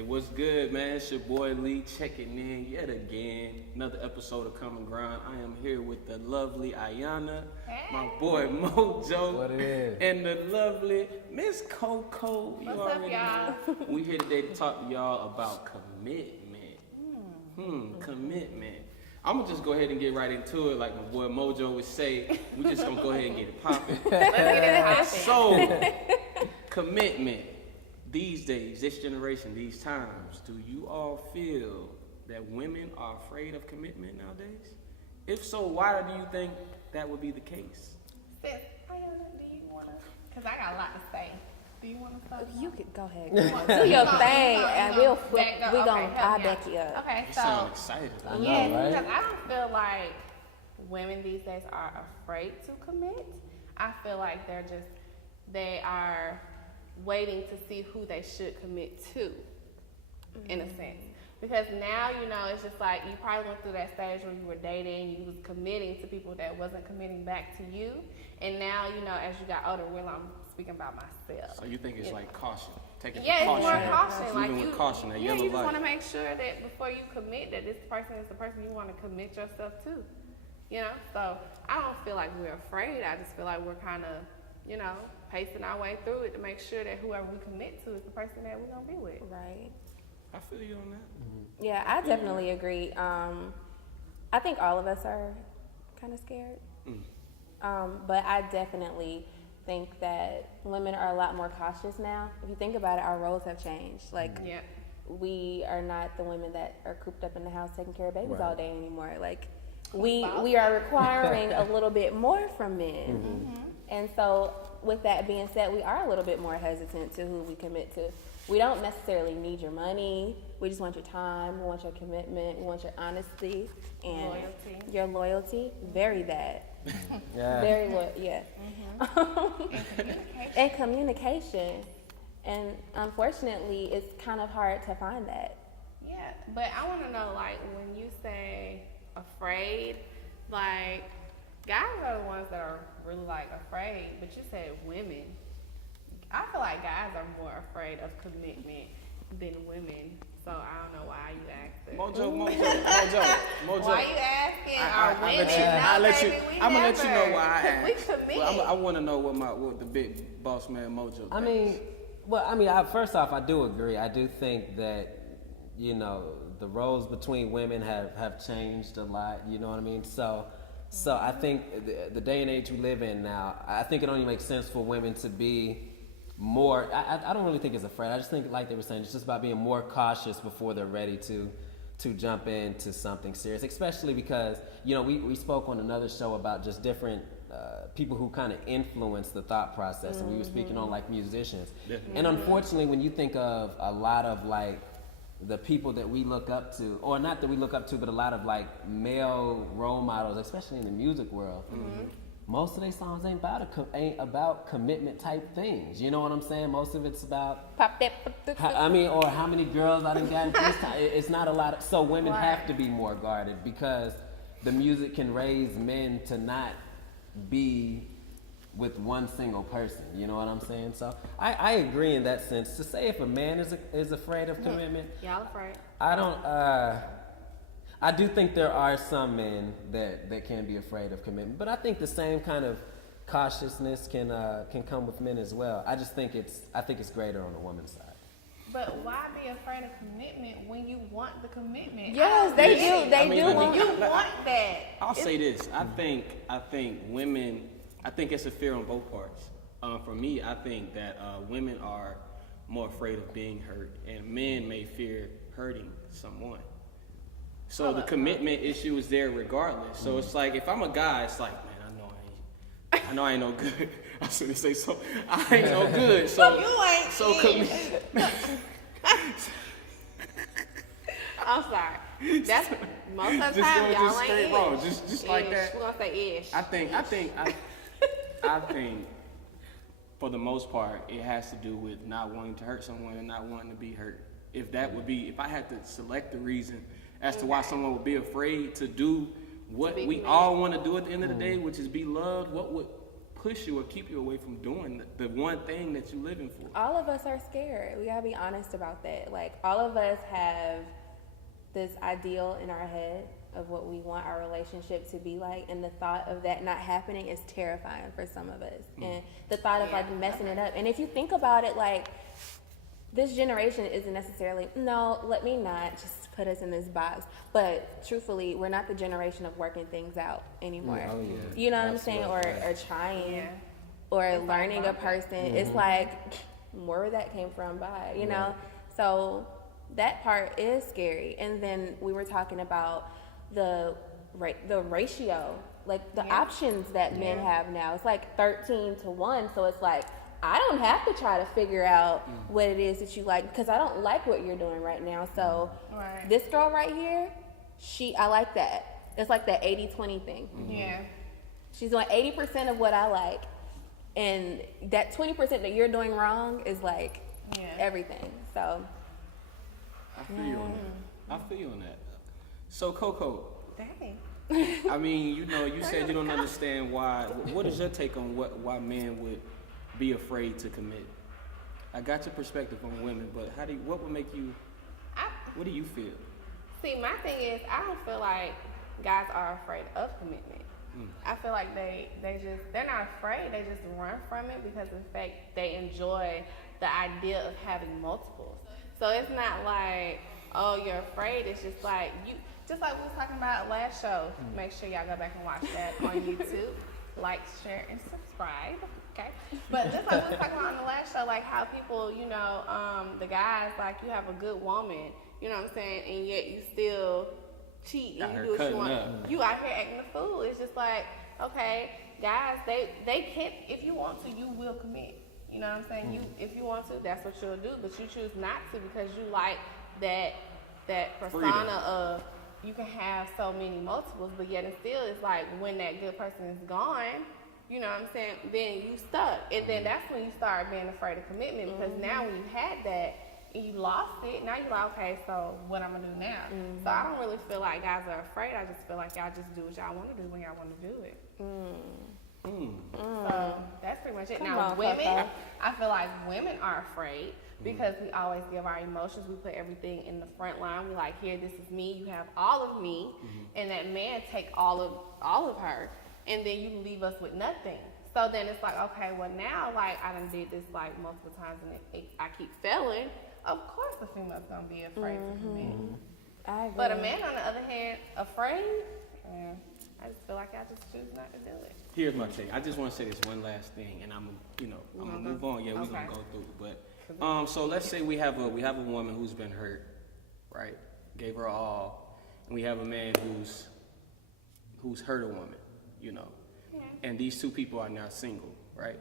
Hey, what's good, man? It's your boy Lee checking in yet again. Another episode of Come and Grind. I am here with the lovely Ayana, my boy Mojo, What it is? and the lovely Miss Coco. What's up, y'all? We here today to talk to y'all about commitment. Commitment. I'm gonna just go ahead and get right into it, like my boy Mojo would say. We just gonna go ahead and get it popping. Let's get it popping. So, commitment. These days, this generation, these times, do you all feel that women are afraid of commitment nowadays? If so, why do you think that would be the case? Sis, Ayana, do you want to? Because I got a lot to say. Do you want to start? You could go ahead. Do your thing, and we'll flip. I'll I'll back you up. Okay, You so sound excited. I know, yes, right? because I don't feel like women these days are afraid to commit. I feel like they are waiting to see who they should commit to, in a sense. Because now, it's just like you probably went through that stage where you were dating, you was committing to people that wasn't committing back to you. And now, as you got older, I'm speaking about myself. So you think it's like caution? Taking Yeah, it's caution. more caution. Moving Like with caution, that yellow you just light. want to make sure that before you commit, that this person is the person you want to commit yourself to. So I don't feel like we're afraid. I just feel like we're kind of, pacing our way through it to make sure that whoever we commit to is the person that we're gonna be with. Right. I feel you on that. Yeah, I definitely agree. I think all of us are kind of scared. But I definitely think that women are a lot more cautious now. If you think about it, our roles have changed. Like, Yeah. we are not the women that are cooped up in the house taking care of babies Right. all day anymore. Like, we are requiring a little bit more from men. And so, with that being said, we are a little bit more hesitant to who we commit to. We don't necessarily need your money. We just want your time. We want your commitment. We want your honesty and Loyalty. your loyalty. Very that. Yeah. Very loyal. Yeah. And communication. And unfortunately, it's kind of hard to find that. Yeah, but I want to know, like, when you say afraid, like, guys are the ones that are really, like, afraid, but you said women. I feel like guys are more afraid of commitment than women, so I don't know why you asked it. Mojo. Why you asking? Are women? I'm gonna let you know why I asked. We commit. Well, I want to know what the big boss man Mojo. I first off, I do agree. I do think that, the roles between women have changed a lot. You know what I mean? So I think the day and age we live in now, I think it only makes sense for women to be more. I don't really think it's afraid. I just think, like they were saying, it's just about being more cautious before they're ready to jump into something serious. Especially because we spoke on another show about just different people who kind of influence the thought process, and we were speaking on like musicians. And unfortunately, when you think of a lot of like the people that we look up to, or not that we look up to, but a lot of like male role models, especially in the music world. Most of their songs ain't about commitment type things. You know what I'm saying? Most of it's about or how many girls I done got this time. It's not a lot. So women have to be more guarded because the music can raise men to not be with one single person. You know what I'm saying? So I agree in that sense. To say if a man is afraid of commitment, Y'all afraid? I don't. I do think there are some men that can be afraid of commitment, but I think the same kind of cautiousness can come with men as well. I just think it's greater on the woman's side. But why be afraid of commitment when you want the commitment? Yes, they do. They do want. You want that. I'll say this. I think women. I think it's a fear on both parts. For me, I think that women are more afraid of being hurt, and men may fear hurting someone. So the commitment issue is there regardless. So it's like if I'm a guy, it's like, man, I know I ain't no good. I was gonna say so. I ain't no good. So You ain't. so I'm sorry. That's most of the Just time going y'all just ain't straight ish. wrong, just like Ish. that. We're gonna say ish. I think for the most part, it has to do with not wanting to hurt someone and not wanting to be hurt. If I had to select the reason as to why someone would be afraid to do what we all want to do at the end of the day, which is be loved, what would push you or keep you away from doing the one thing that you're living for. All of us are scared. We gotta be honest about that. Like, all of us have this ideal in our head of what we want our relationship to be like, and the thought of that not happening is terrifying for some of us. And the thought of like messing it up. And if you think about it, like, this generation isn't necessarily, no, let me not just put us in this box. But truthfully, we're not the generation of working things out anymore. Oh, yeah. You know what I'm saying? Or trying, or learning a person. It's like, where that came from by, you know? So that part is scary. And then we were talking about the ratio, like the options that men have now. It's like 13-1. So it's like, I don't have to try to figure out what it is that you like, because I don't like what you're doing right now. So this girl right here, I like that. It's like that 80-20 thing. Yeah. She's doing 80% of what I like, and that 20% that you're doing wrong is like everything. So I feel you on that. I feel you on that. So Coco, Dang. I mean, you know, you said you don't understand why. What is your take on why men would be afraid to commit? I got your perspective on women, but what would make you? What do you feel? See, my thing is, I don't feel like guys are afraid of commitment. I feel like they're not afraid, they just run from it because in fact they enjoy the idea of having multiples. So it's not like, oh, you're afraid, it's just like just like we was talking about last show. Make sure y'all go back and watch that on YouTube. Like, share, and subscribe. Okay? But just like we was talking about on the last show, like how people, you know, the guys, like, you have a good woman, you know what I'm saying, and yet you still cheat and you do what you want. You out here acting a fool. It's just like, okay, guys, they can't, if you want to, you will commit. You know what I'm saying? If you want to, that's what you'll do, but you choose not to because you like that persona of you can have so many multiples, but yet and still it's like when that good person is gone, you know what I'm saying, then you stuck. And then that's when you start being afraid of commitment because now when you had that and you lost it, now you're like, okay, so what I'm gonna do now? So I don't really feel like guys are afraid. I just feel like y'all just do what y'all want to do when y'all want to do it. So that's pretty much it. Now women, I feel like women are afraid because we always give our emotions. We put everything in the front line. We like, here, this is me. You have all of me, and that man take all of her, and then you leave us with nothing. So then it's like, okay, well now, like I done did this like multiple times, and I keep failing. Of course, the female's gonna be afraid to commit. I agree. But a man, on the other hand, afraid. I just feel like I just choose not to do it. Here's my take. I just want to say this one last thing, and I'm gonna move on. Yeah, we're gonna go through. But so let's say we have a woman who's been hurt, right? Gave her all, and we have a man who's hurt a woman, you know. Yeah. And these two people are now single, right?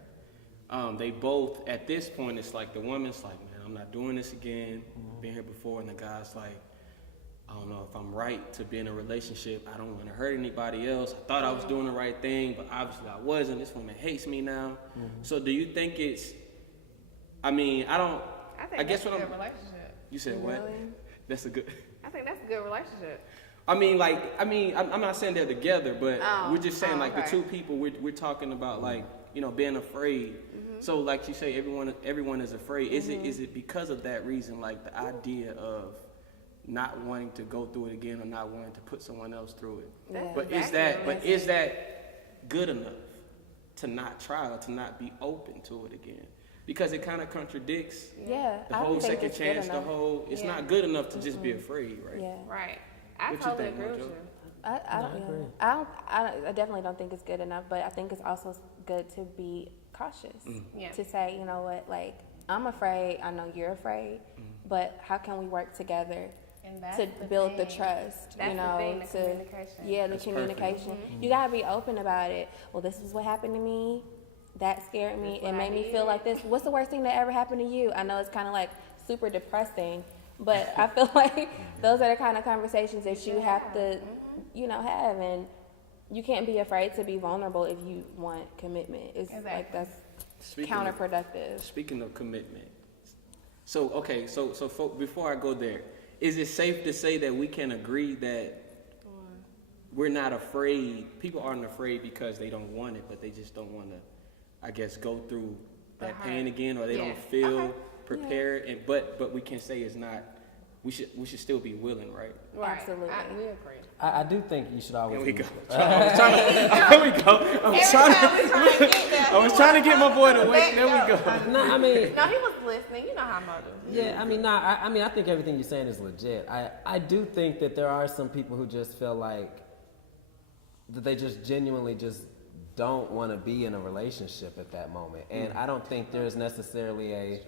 They both at this point, it's like the woman's like, man, I'm not doing this again. Been here before, and the guy's like, I don't know if I'm right to be in a relationship. I don't want to hurt anybody else. I thought I was doing the right thing, but obviously I wasn't. This woman hates me now. So do you think it's, I mean, I guess what I'm, relationship. You said what? Really? That's a good. I think that's a good relationship. I'm not saying they're together, but we're just saying like okay. the two people we're talking about, like, you know, being afraid. So like you say, everyone is afraid. Is it because of that reason, like the idea of not wanting to go through it again or not wanting to put someone else through it? Yeah. But is that good enough to not try or to not be open to it again? Because it kind of contradicts the I whole don't think second it's good chance, enough. it's not good enough to just be afraid, right? Yeah. Right. I What you totally think, agree with Mojo? you. I definitely don't think it's good enough, but I think it's also good to be cautious. Yeah. To say, you know what, like, I'm afraid, I know you're afraid, but how can we work together And that's to the build the thing. trust, That's you the know, thing, the to communication. the That's communication. You gotta be open about it. Well, this is what happened to me. That scared me. That's It what I made me did. feel like this. What's the worst thing that ever happened to you? I know it's kind of like super depressing, but I feel like those are the kind of conversations that you have to, you know, have, and you can't be afraid to be vulnerable if you want commitment. It's like Exactly. that's counterproductive. Speaking of commitment, so before I go there, is it safe to say that we can agree that we're not afraid? People aren't afraid because they don't want it, but they just don't want to I guess, go through that hurt. pain again, or they Yeah. don't feel Okay. prepared. And but we can say it's not. We should still be willing, right? Right. Absolutely. We agree. I do think you should always. There we be- go. There we go. I was trying to get my boy to wait. There we go. No, I mean, No, he was listening. You know how Mo do. yeah, I mean, I think everything you're saying is legit. I do think that there are some people who just feel like that they just genuinely just don't want to be in a relationship at that moment, and I don't think there's necessarily a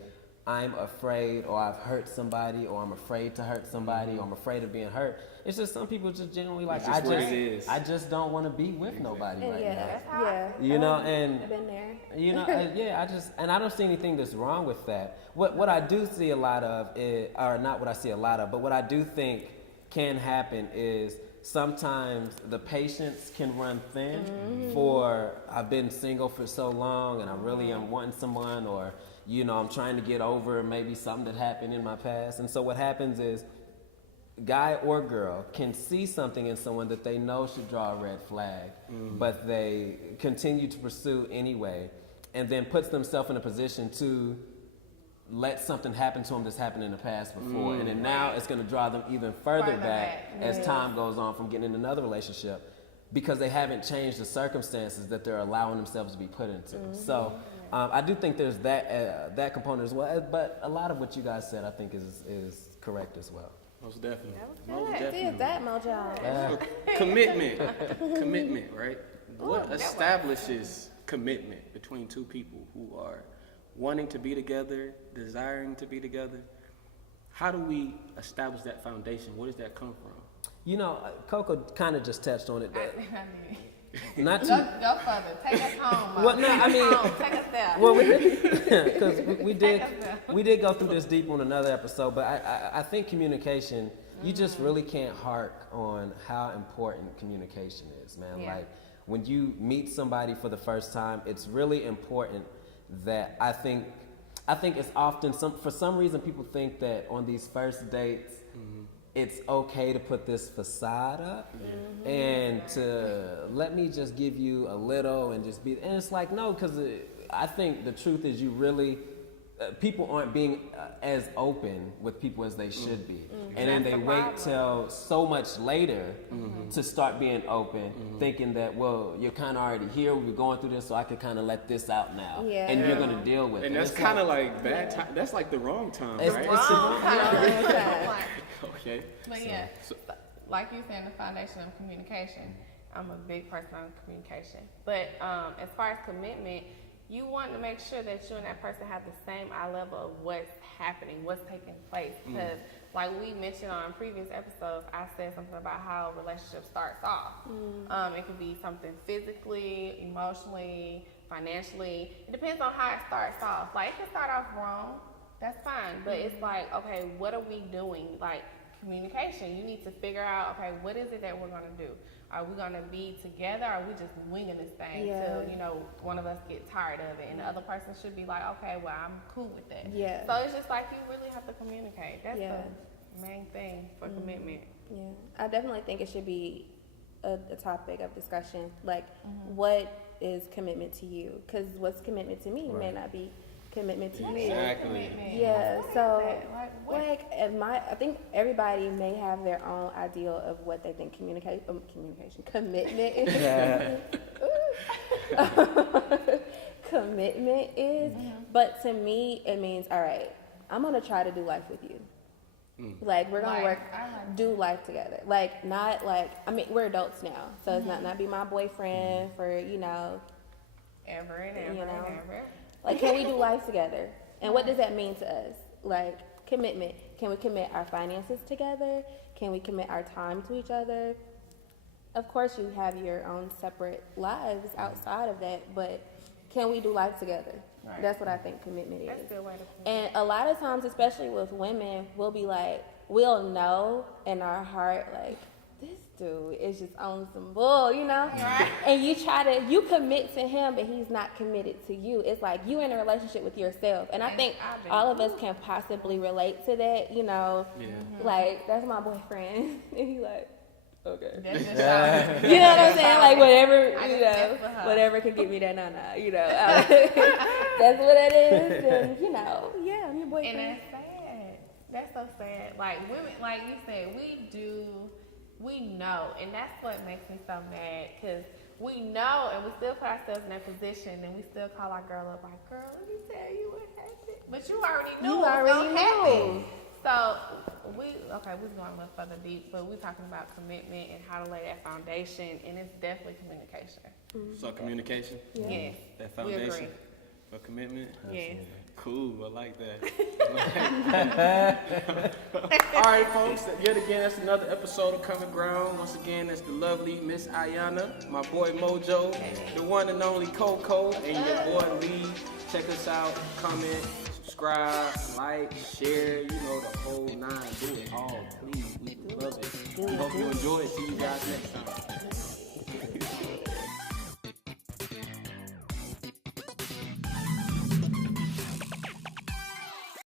I'm afraid, or I've hurt somebody, or I'm afraid to hurt somebody, or I'm afraid of being hurt. It's just some people just genuinely like, It's just what it is. I just don't want to be with nobody right now. Yeah. You know, and I've been there. you know, I don't see anything that's wrong with that. What I do see a lot of is, or not what I see a lot of, but what I do think can happen is sometimes the patience can run thin for I've been single for so long and I really am wanting someone, or you know, I'm trying to get over maybe something that happened in my past. And so what happens is guy or girl can see something in someone that they know should draw a red flag, but they continue to pursue anyway, and then puts themselves in a position to let something happen to them that's happened in the past before. And then now it's going to draw them even further back as time goes on from getting in another relationship, because they haven't changed the circumstances that they're allowing themselves to be put into. So I do think there's that component as well. But a lot of what you guys said, I think, is correct as well. Most definitely. That was Most good. definitely. Did that, Mojo? Commitment, right? What establishes commitment between two people who are wanting to be together, desiring to be together? How do we establish that foundation? Where does that come from? You know, Coco kind of just touched on it. Not Go to, further. Take us home. Mo. well, no, I mean, Take us there. well, because we did go through this deep on another episode, but I think communication, you just really can't hark on how important communication is, man. Yeah. Like when you meet somebody for the first time, it's really important that I think it's often for some reason people think that on these first dates it's okay to put this facade up and to let me just give you a little and just be, and it's like, no, because I think the truth is you really people aren't being as open with people as they should be, and then they wait till so much later to start being open, thinking that, well, you're kind of already here, we're going through this, so I could kind of let this out now, and you're going to deal with it. And that's It's kind of like bad time. That's like the wrong time, It's- right? it's the- Okay. But yeah, like you saying, the foundation of communication. I'm a big person on communication. But as far as commitment, you want to make sure that you and that person have the same eye level of what's happening, what's taking place. Because like we mentioned on previous episodes, I said something about how a relationship starts off. It could be something physically, emotionally, financially. It depends on how it starts off. Like it can start off wrong. That's fine, but it's like, okay, what are we doing? Like communication, you need to figure out, okay, what is it that we're gonna do? Are we gonna be together? Or are we just winging this thing till one of us get tired of it, and the other person should be like, okay, well, I'm cool with that. Yeah. So it's just like you really have to communicate. That's the main thing for commitment. Yeah, I definitely think it should be a topic of discussion. Like, what is commitment to you? Because what's commitment to me may not be commitment to you. Exactly. Yeah, so Like, I think everybody may have their own ideal of what they think commitment is. Commitment is, but to me, it means, all right, I'm gonna try to do life with you. Like we're gonna do life together. Like not like, I mean, we're adults now, so it's not be my boyfriend for ever and ever and ever. Like, can we do life together? And what does that mean to us? Like, commitment. Can we commit our finances together? Can we commit our time to each other? Of course, you have your own separate lives outside of that, but can we do life together? Right. That's what I think commitment That's is. a good way to put it. And a lot of times, especially with women, we'll be like, we'll know in our heart, like, this dude is just on some bull, you know? Right. And you commit to him, but he's not committed to you. It's like you in a relationship with yourself. And I think all of us can possibly relate to that, you know? Yeah. Like, that's my boyfriend. And he like, Okay. That's just how- You know what I'm saying? Like whatever, I you just know, mess with her. whatever can get me that nana, you know. That's what it is, and you know, yeah, I'm your And boyfriend. that's sad. That's so sad. Like women, like you said, we know, and that's what makes me so mad, because we know, and we still put ourselves in that position, and we still call our girl up like, girl, let me tell you what happened. But you already knew You what was already gonna happen. knew. So we're going a little further deep, but we're talking about commitment and how to lay that foundation, and it's definitely communication. So communication, Yes, that we agree. foundation for commitment. Yes. Cool, I like that. All right, folks. Yet again, that's another episode of Common Ground. Once again, that's the lovely Miss Ayana, my boy Mojo, the one and only Coco, and your boy Lee. Check us out. Comment, subscribe, like, share. You know the whole nine. Do it all, please. We love it. We hope you enjoy it. See you guys next time.